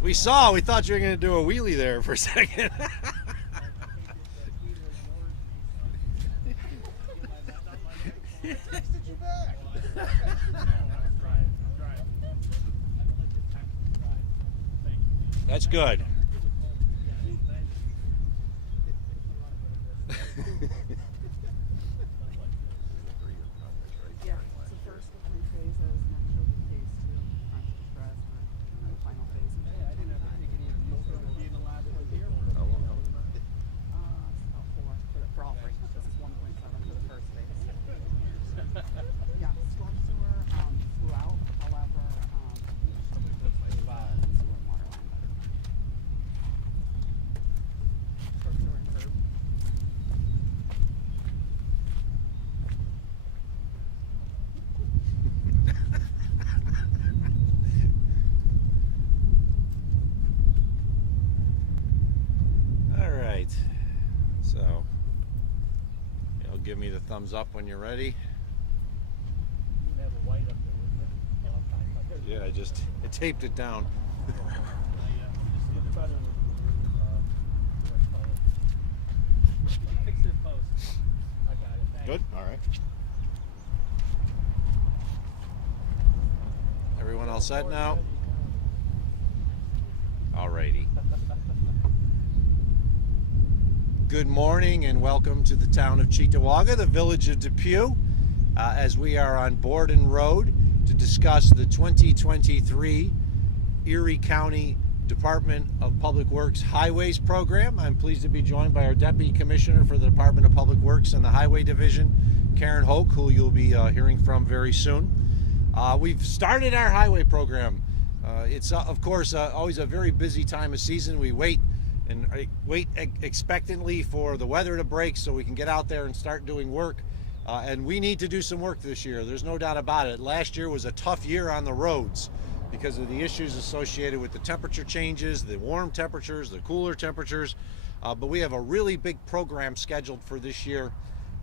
We thought you were going to do a wheelie there for a second. That's good. Yeah, it's the first of 3 phases, and then she'll do phase 2, crunch to stress, and then the final phase. I didn't have to think any of you were going to be in the lab for here. It's about 4 for all 3. This is 1.7 for the first phase. Yeah, storm sewer throughout, however, sewer and water line better. Storm sewer and curb. All right. So, you'll give me the thumbs up when you're ready. You can have a white up there, wouldn't you? Yeah, I taped it down. Fix your post. I got it. Thanks. Good. All right. Everyone all set now? All righty. Good morning and welcome to the town of Cheektowaga, the village of Depew, as we are on Borden Road to discuss the 2023 Erie County Department of Public Works Highways program. I'm pleased to be joined by our Deputy Commissioner for the Department of Public Works and the Highway Division, Karen Hoke, who you'll be hearing from very soon. We've started our highway program. It's, of course, always a very busy time of season. We wait expectantly for the weather to break so we can get out there and start doing work. And we need to do some work this year. There's no doubt about it. Last year was a tough year on the roads because of the issues associated with the temperature changes, the warm temperatures, the cooler temperatures. But we have a really big program scheduled for this year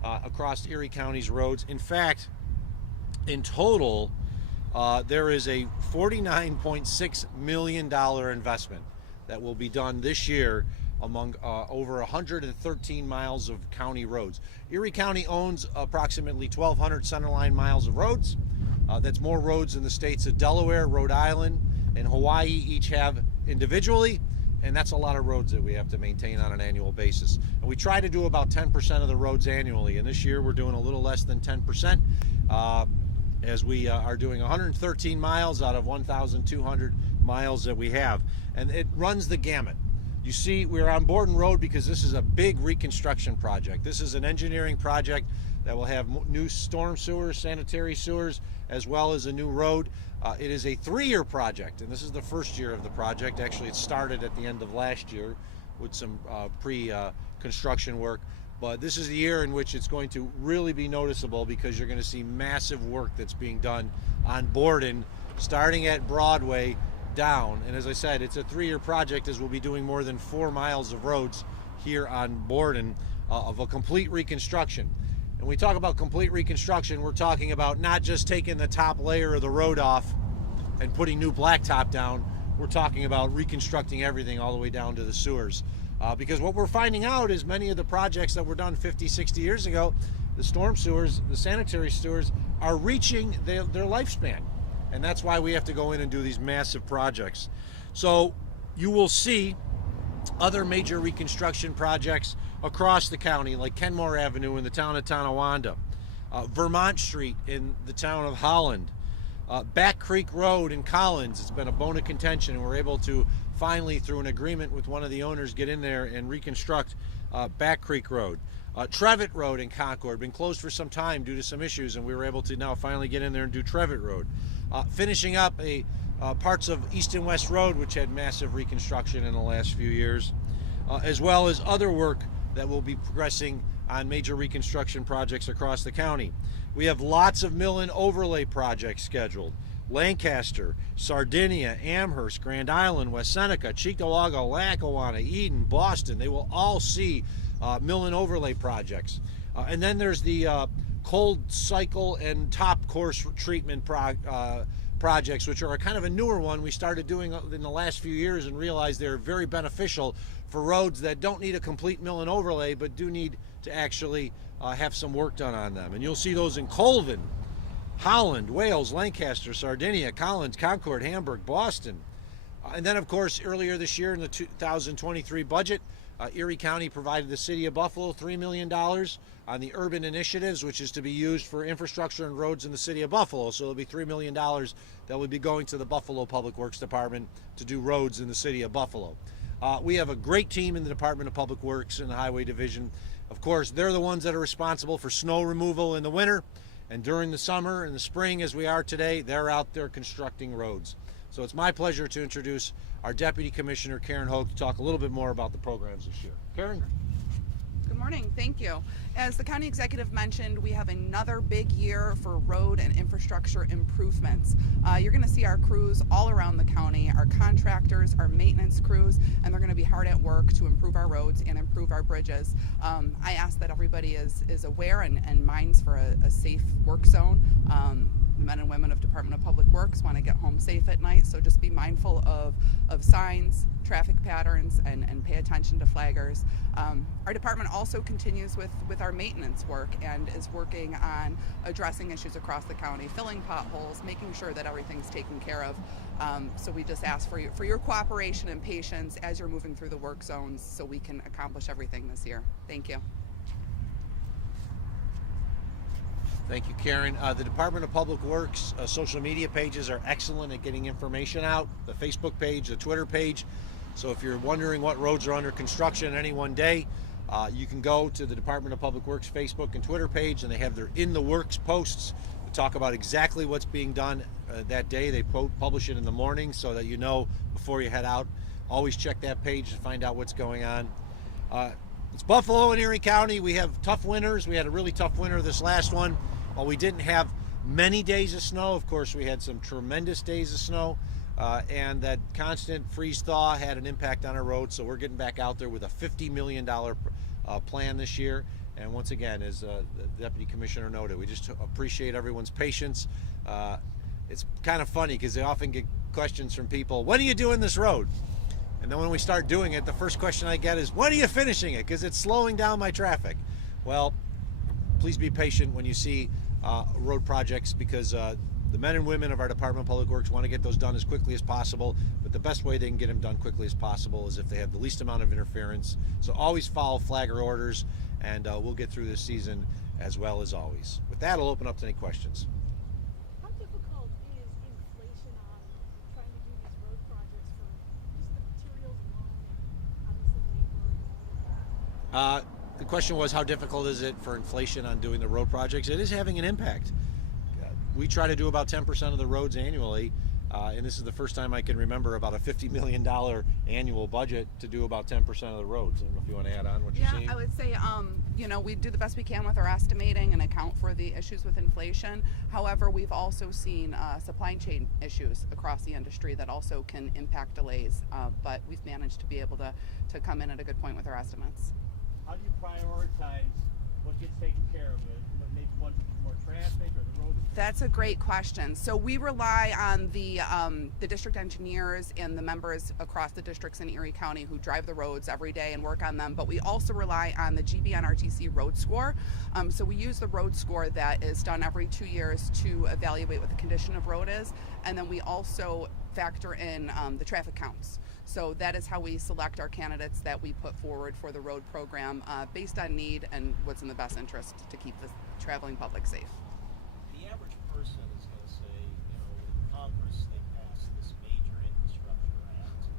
across Erie County's roads. In fact, in total, there is a $49.6 million investment that will be done this year among over 113 miles of county roads. Erie County owns approximately 1,200 centerline miles of roads. That's more roads than the states of Delaware, Rhode Island, and Hawaii each have individually, and that's a lot of roads that we have to maintain on an annual basis. And we try to do about 10% of the roads annually, and this year we're doing a little less than 10%, as we are doing 113 miles out of 1,200 miles that we have. And it runs the gamut. You see, we're on Borden Road because this is a big reconstruction project. This is an engineering project that will have new storm sewers, sanitary sewers, as well as a new road. It is a 3-year project, and this is the first year of the project. Actually, it started at the end of last year with some pre-construction work. But this is the year in which it's going to really be noticeable because you're going to see massive work that's being done on Borden, starting at Broadway down. And as I said, it's a 3-year project, as we'll be doing more than 4 miles of roads here on Borden of a complete reconstruction. And when we talk about complete reconstruction, we're talking about not just taking the top layer of the road off and putting new blacktop down. We're talking about reconstructing everything all the way down to the sewers. Because what we're finding out is many of the projects that were done 50, 60 years ago, the storm sewers, the sanitary sewers, are reaching their lifespan. And that's why we have to go in and do these massive projects. So you will see other major reconstruction projects across the county, like Kenmore Avenue in the town of Tonawanda, Vermont Street in the town of Holland, Back Creek Road in Collins. It's been a bone of contention, and we're able to finally, through an agreement with one of the owners, get in there and reconstruct Back Creek Road. Trevitt Road in Concord, been closed for some time due to some issues, and we were able to now finally get in there and do Trevitt Road. Finishing up parts of East and West Road, which had massive reconstruction in the last few years, as well as other work that will be progressing on major reconstruction projects across the county. We have lots of mill and overlay projects scheduled. Lancaster, Sardinia, Amherst, Grand Island, West Seneca, Cheektowaga, Lackawanna, Eden, Boston, they will all see mill and overlay projects. And then there's the cold cycle and top course treatment projects, which are a kind of a newer one we started doing in the last few years and realized they're very beneficial for roads that don't need a complete mill and overlay but do need to actually have some work done on them. And you'll see those in Colvin, Holland, Wales, Lancaster, Sardinia, Collins, Concord, Hamburg, Boston. And then, of course, earlier this year in the 2023 budget, Erie County provided the city of Buffalo $3 million on the urban initiatives, which is to be used for infrastructure and roads in the city of Buffalo. So there'll be $3 million that will be going to the Buffalo Public Works Department to do roads in the city of Buffalo. We have a great team in the Department of Public Works and the Highway Division. Of course, they're the ones that are responsible for snow removal in the winter, and during the summer and the spring, as we are today, they're out there constructing roads. So it's my pleasure to introduce our Deputy Commissioner, Karen Hogue, to talk a little bit more about the programs this year. Karen? Good morning, thank you. As the county executive mentioned, we have another big year for road and infrastructure improvements. You're going to see our crews all around the county, our contractors, our maintenance crews, and they're going to be hard at work to improve our roads and improve our bridges. I ask that everybody is aware and minds for a safe work zone. The men and women of Department of Public Works want to get home safe at night, so just be mindful of signs, traffic patterns, and pay attention to flaggers. Our department also continues with our maintenance work and is working on addressing issues across the county, filling potholes, making sure that everything's taken care of. So we just ask for your cooperation and patience as you're moving through the work zones so we can accomplish everything this year. Thank you. Thank you, Karen. The Department of Public Works social media pages are excellent at getting information out. The Facebook page, the Twitter page. So if you're wondering what roads are under construction any one day, you can go to the Department of Public Works Facebook and Twitter page, and they have their In the Works posts to talk about exactly what's being done that day. They publish it in the morning so that you know before you head out. Always check that page to find out what's going on. It's Buffalo and Erie County. We have tough winters. We had a really tough winter this last one. While we didn't have many days of snow, of course, we had some tremendous days of snow, and that constant freeze-thaw had an impact on our roads, so we're getting back out there with a $50 million plan this year. And once again, as the Deputy Commissioner noted, we just appreciate everyone's patience. It's kind of funny because they often get questions from people, when are you doing this road? And then when we start doing it, the first question I get is, when are you finishing it? Because it's slowing down my traffic. Well, please be patient when you see road projects, because the men and women of our Department of Public Works want to get those done as quickly as possible, but the best way they can get them done quickly as possible is if they have the least amount of interference. So always follow flagger orders, and we'll get through this season as well as always. With that, I'll open up to any questions. How difficult is inflation on trying to do these road projects for just the materials alone, obviously labor and all of that? The question was, how difficult is it for inflation on doing the road projects? It is having an impact. We try to do about 10% of the roads annually, and this is the first time I can remember about a $50 million annual budget to do about 10% of the roads. I don't know if you want to add on what you're seeing. Yeah, I would say, we do the best we can with our estimating and account for the issues with inflation. However, we've also seen supply chain issues across the industry that also can impact delays, but we've managed to be able to come in at a good point with our estimates. How do you prioritize what gets taken care of? Maybe one more traffic or the road? That's a great question. So we rely on the district engineers and the members across the districts in Erie County who drive the roads every day and work on them. But we also rely on the GBNRTC road score. So we use the road score that is done every 2 years to evaluate what the condition of road is. And then we also factor in the traffic counts. So that is how we select our candidates that we put forward for the road program based on need and what's in the best interest to keep the traveling public safe. The average person is going to say, in Congress they passed this major infrastructure act,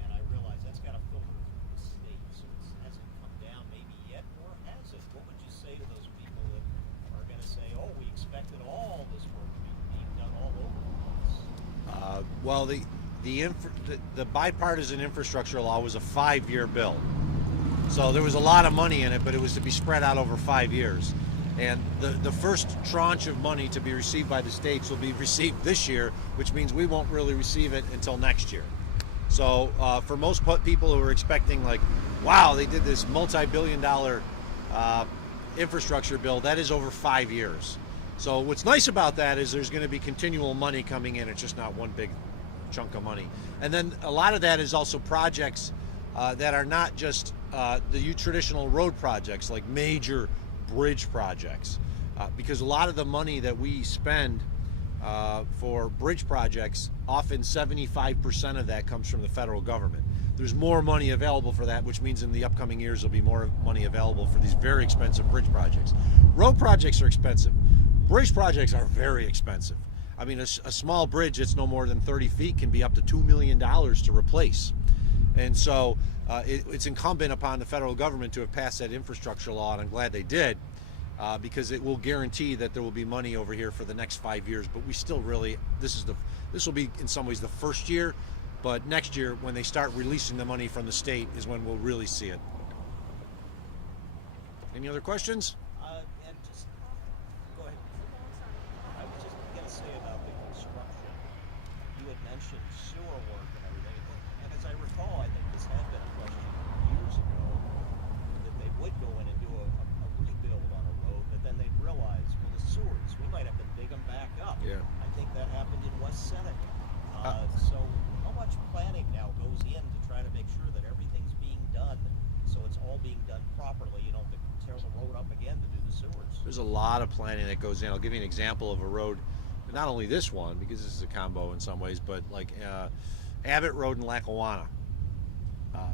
and I realize that's got to filter through the state, so it hasn't come down maybe yet, or has it? What would you say to those people that are going to say, oh, we expected all this work to be being done all over the place? Well, the bipartisan infrastructure law was a 5-year bill. So there was a lot of money in it, but it was to be spread out over 5 years. And the first tranche of money to be received by the states will be received this year, which means we won't really receive it until next year. So for most people who are expecting like wow, they did this multi-billion-dollar infrastructure bill. That is over 5 years. So what's nice about that is there's going to be continual money coming in. It's just not one big chunk of money. And then a lot of that is also projects that are not just the traditional road projects, like major bridge projects, because a lot of the money that we spend for bridge projects, often 75% of that comes from the federal government. There's more money available for that, which means in the upcoming years there'll be more money available for these very expensive bridge projects. Road projects are expensive. Bridge projects are very expensive. I mean, a small bridge that's no more than 30 feet can be up to $2 million to replace. And so it's incumbent upon the federal government to have passed that infrastructure law, and I'm glad they did, because it will guarantee that there will be money over here for the next 5 years. But we still really, this will be in some ways the first year, but next year when they start releasing the money from the state is when we'll really see it. Any other questions? And just go ahead. I was just going to say about the construction. You had mentioned sewer work and everything, and as I recall, I think this had been a question years ago that they would go in and do a rebuild on a road, but then they'd realize, well, the sewers, we might have to dig them back up. Yeah. I think that happened in West Seneca. So how much planning now goes in to try to make sure that everything's being done, so it's all being done properly? You don't have to tear the road up again to do the sewers. There's a lot of planning that goes in. I'll give you an example of a road, not only this one, because this is a combo in some ways, but like Abbott Road in Lackawanna,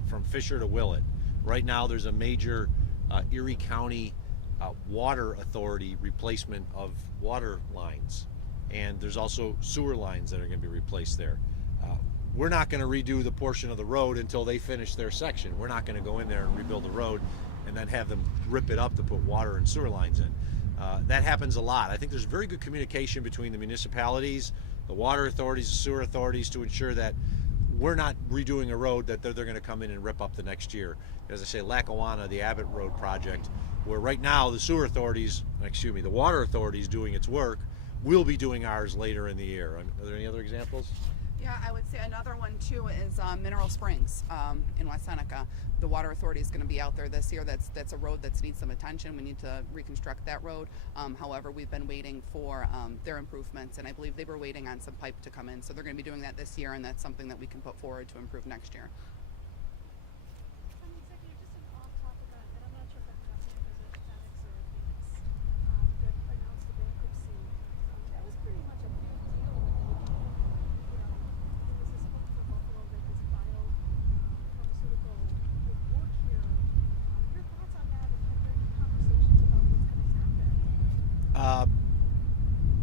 from Fisher to Willett. Right now there's a major Erie County water authority replacement of water lines. And there's also sewer lines that are going to be replaced there. We're not going to redo the portion of the road until they finish their section. We're not going to go in there and rebuild the road and then have them rip it up to put water and sewer lines in. That happens a lot. I think there's very good communication between the municipalities, the water authorities, the sewer authorities, to ensure that we're not redoing a road that they're going to come in and rip up the next year. As I say, Lackawanna, the Abbott Road project, where right now the water authorities doing its work, we'll be doing ours later in the year. Are there any other examples? Yeah, I would say another one too is Mineral Springs in West Seneca. The water authority is going to be out there this year. That's a road that needs some attention. We need to reconstruct that road. However, we've been waiting for their improvements, and I believe they were waiting on some pipe to come in. So they're going to be doing that this year, and that's something that we can put forward to improve next year. Executive, just an off topic, and I'm not sure if that happened because of Phoenix that announced the bankruptcy. That was pretty much a big deal. There was this hope for Buffalo that this biopharmaceutical would work here. Your thoughts on that, and have there been conversations about what's going to happen?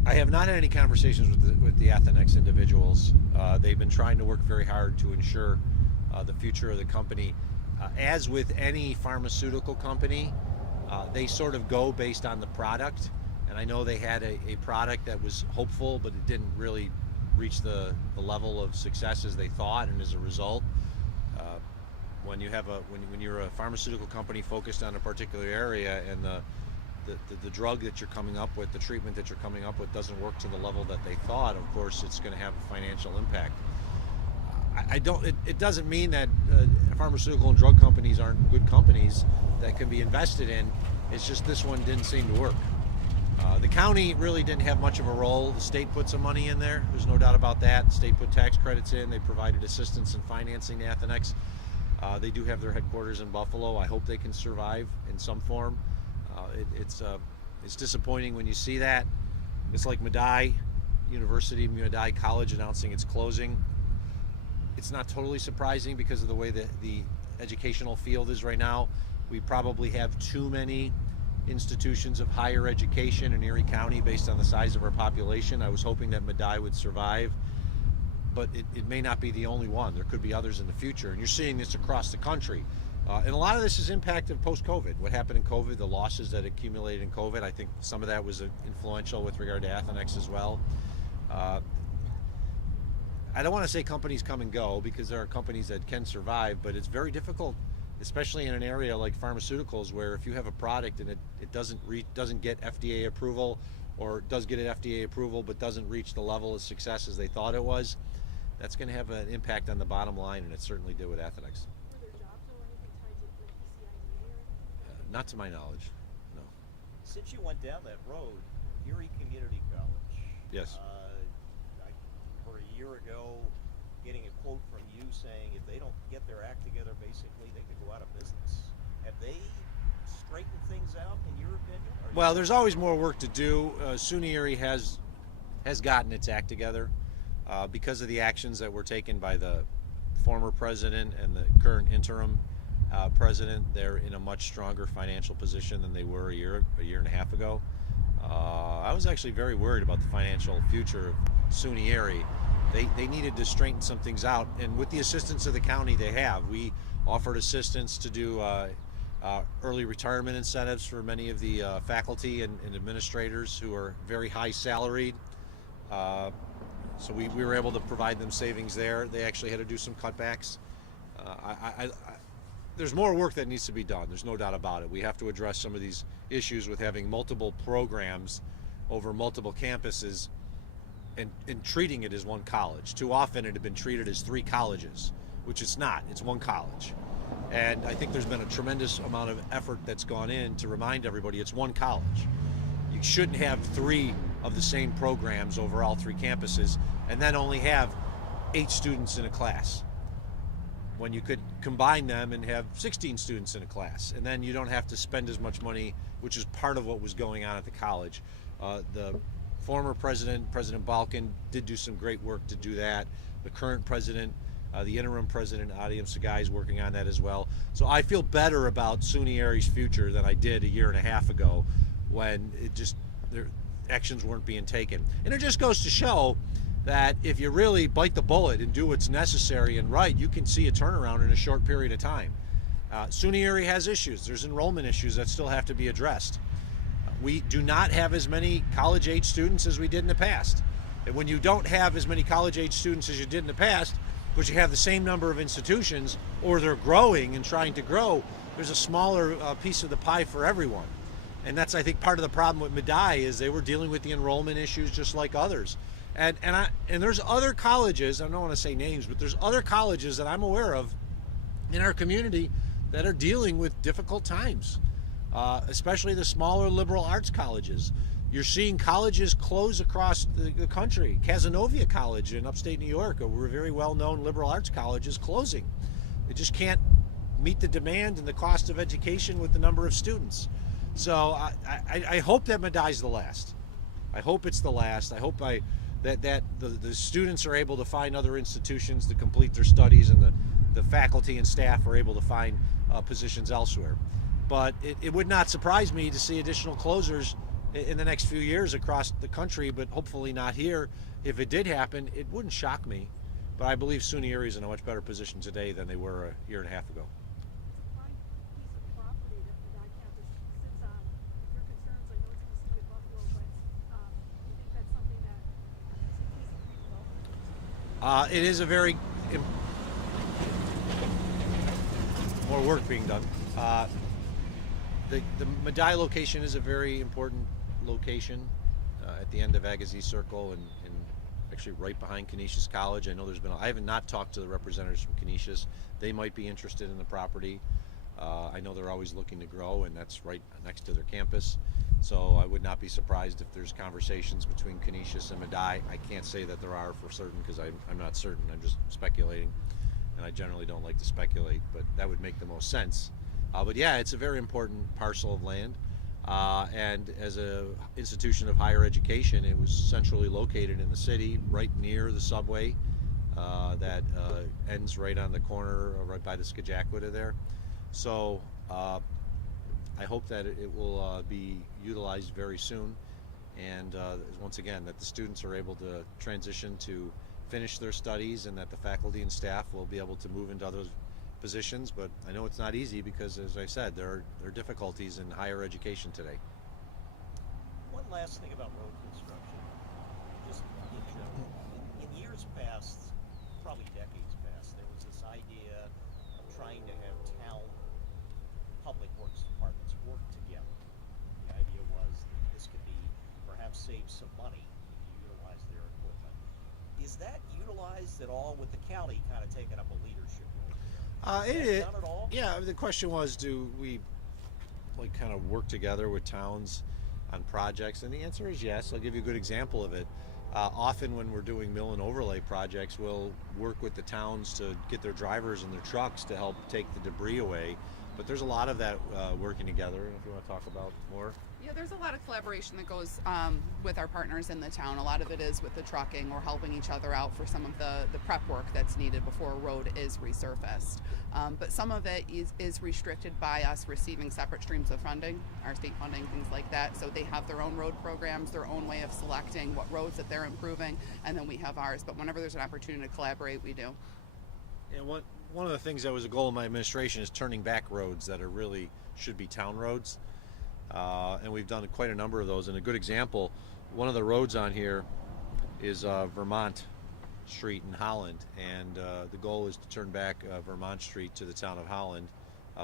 I have not had any conversations with the Athenex individuals. They've been trying to work very hard to ensure the future of the company. As with any pharmaceutical company, they sort of go based on the product. And I know they had a product that was hopeful, but it didn't really reach the level of success as they thought. And as a result, when you're a pharmaceutical company focused on a particular area, and the drug that you're coming up with, the treatment that you're coming up with, doesn't work to the level that they thought, of course it's going to have a financial impact. It doesn't mean that pharmaceutical and drug companies aren't good companies that can be invested in. It's just this one didn't seem to work. The county really didn't have much of a role. The state put some money in there. There's no doubt about that. The state put tax credits in. They provided assistance in financing the Athenex. They do have their headquarters in Buffalo. I hope they can survive in some form. It's disappointing when you see that. It's like Medaille University, Medaille College announcing its closing. It's not totally surprising because of the way that the educational field is right now. We probably have too many institutions of higher education in Erie County based on the size of our population. I was hoping that Medaille would survive, but it may not be the only one. There could be others in the future, and you're seeing this across the country. And a lot of this is impacted post-COVID. What happened in COVID, the losses that accumulated in COVID, I think some of that was influential with regard to Athenex as well. I don't want to say companies come and go, because there are companies that can survive, but it's very difficult, especially in an area like pharmaceuticals, where if you have a product and it doesn't get FDA approval, or does get an FDA approval but doesn't reach the level of success as they thought it was, that's going to have an impact on the bottom line, and it certainly did with Athenex. Were there jobs or anything tied to Not to my knowledge, no. Since you went down that road, Erie Community College. Yes. I remember a year ago getting a quote from you saying if they don't get their act together, basically, they could go out of business. Have they straightened things out, in your opinion? Well, there's always more work to do. SUNY Erie has gotten its act together because of the actions that were taken by the former president and the current interim president. They're in a much stronger financial position than they were a year and a half ago. I was actually very worried about the financial future of SUNY Erie. They needed to straighten some things out, and with the assistance of the county, they have. We offered assistance to do early retirement incentives for many of the faculty and administrators who are very high salaried. So we were able to provide them savings there. They actually had to do some cutbacks. There's more work that needs to be done. There's no doubt about it. We have to address some of these issues with having multiple programs over multiple campuses and treating it as one college. Too often it had been treated as three colleges, which it's not. It's one college. And I think there's been a tremendous amount of effort that's gone in to remind everybody it's one college. You shouldn't have three of the same programs over all three campuses and then only have 8 students in a class, when you could combine them and have 16 students in a class, and then you don't have to spend as much money, which is part of what was going on at the college. The former president, President Balkin, did do some great work to do that. The current president, the interim president, Adiyam Sagai, is working on that as well. So I feel better about SUNY Erie's future than I did a year and a half ago, when their actions weren't being taken. And it just goes to show that if you really bite the bullet and do what's necessary and right, you can see a turnaround in a short period of time. SUNY Erie has issues. There's enrollment issues that still have to be addressed. We do not have as many college-age students as we did in the past. And when you don't have as many college-age students as you did in the past, but you have the same number of institutions, or they're growing and trying to grow, there's a smaller piece of the pie for everyone. And that's, I think, part of the problem with Medaille, is they were dealing with the enrollment issues just like others. And there's other colleges, I don't want to say names, but there's other colleges that I'm aware of in our community that are dealing with difficult times, especially the smaller liberal arts colleges. You're seeing colleges close across the country. Casanova College in upstate New York, a very well-known liberal arts college, is closing. They just can't meet the demand and the cost of education with the number of students. So I hope that Medaille's the last. I hope it's the last. I hope that the students are able to find other institutions to complete their studies, and the faculty and staff are able to find positions elsewhere. But it would not surprise me to see additional closures in the next few years across the country, but hopefully not here. If it did happen, it wouldn't shock me. But I believe SUNY Erie is in a much better position today than they were a year and a half ago. It's a fine piece of property that the Medaille campus sits on. Your concerns, I know it's in the city of Buffalo, but you think that's something that needs to be redeveloped? It is a very more work being done. The Medaille location is a very important location at the end of Agassiz Circle and actually right behind Canisius College. I know I have not talked to the representatives from Canisius. They might be interested in the property. I know they're always looking to grow, and that's right next to their campus. So I would not be surprised if there's conversations between Canisius and Medaille. I can't say that there are for certain, because I'm not certain. I'm just speculating, and I generally don't like to speculate, but that would make the most sense. But yeah, it's a very important parcel of land, and as an institution of higher education, it was centrally located in the city, right near the subway that ends right on the corner, right by the Skajakwita there. So I hope that it will be utilized very soon, and once again, that the students are able to transition to finish their studies, and that the faculty and staff will be able to move into other positions. But I know it's not easy, because, as I said, there are difficulties in higher education today. One last thing about road construction, just in general. In years past, probably decades past, there was this idea of trying to have town public works departments work together. The idea was that this could be perhaps save some money if you utilize their equipment. Is that utilized at all, with the county kind of taking up a leadership role? It is. Done at all? Yeah, the question was, do we like kind of work together with towns on projects? And the answer is yes. I'll give you a good example of it. Often when we're doing mill and overlay projects, we'll work with the towns to get their drivers and their trucks to help take the debris away. But there's a lot of that working together. If you want to talk about more. Yeah, there's a lot of collaboration that goes with our partners in the town. A lot of it is with the trucking or helping each other out for some of the prep work that's needed before a road is resurfaced. But some of it is restricted by us receiving separate streams of funding, our state funding, things like that. So they have their own road programs, their own way of selecting what roads that they're improving, and then we have ours. But whenever there's an opportunity to collaborate, we do. And one of the things that was a goal of my administration is turning back roads that are really should be town roads. And we've done quite a number of those. And a good example, one of the roads on here is Vermont Street in Holland. And the goal is to turn back Vermont Street to the town of Holland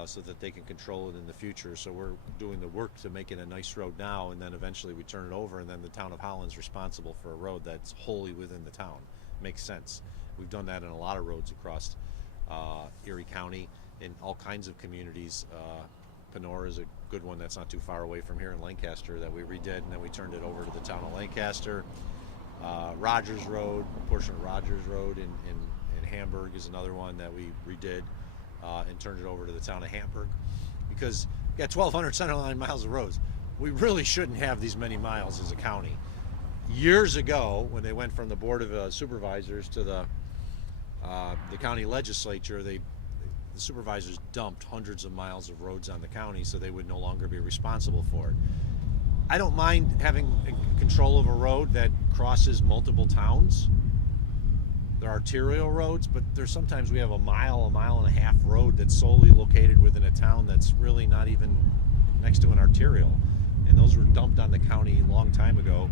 so that they can control it in the future. So we're doing the work to make it a nice road now, and then eventually we turn it over, and then the town of Holland's responsible for a road that's wholly within the town. Makes sense. We've done that in a lot of roads across Erie County, in all kinds of communities. Panora is a good one that's not too far away from here in Lancaster that we redid, and then we turned it over to the town of Lancaster. Rogers Road, a portion of Rogers Road in Hamburg is another one that we redid and turned it over to the town of Hamburg, because we got 1,200 centerline miles of roads. We really shouldn't have these many miles as a county. Years ago, when they went from the Board of Supervisors to the county legislature, the supervisors dumped hundreds of miles of roads on the county so they would no longer be responsible for it. I don't mind having control of a road that crosses multiple towns. They're arterial roads, but there's sometimes we have a mile and a half road that's solely located within a town that's really not even next to an arterial. And those were dumped on the county a long time ago.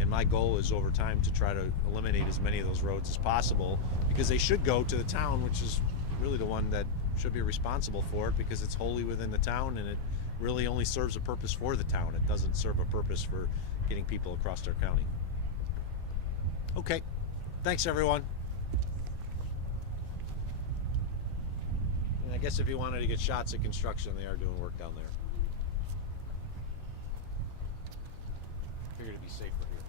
And my goal is over time to try to eliminate as many of those roads as possible, because they should go to the town, which is really the one that should be responsible for it, because it's wholly within the town and it really only serves a purpose for the town. It doesn't serve a purpose for getting people across our county. Okay, thanks everyone. And I guess if you wanted to get shots at construction, they are doing work down there. Figured it'd be safer here.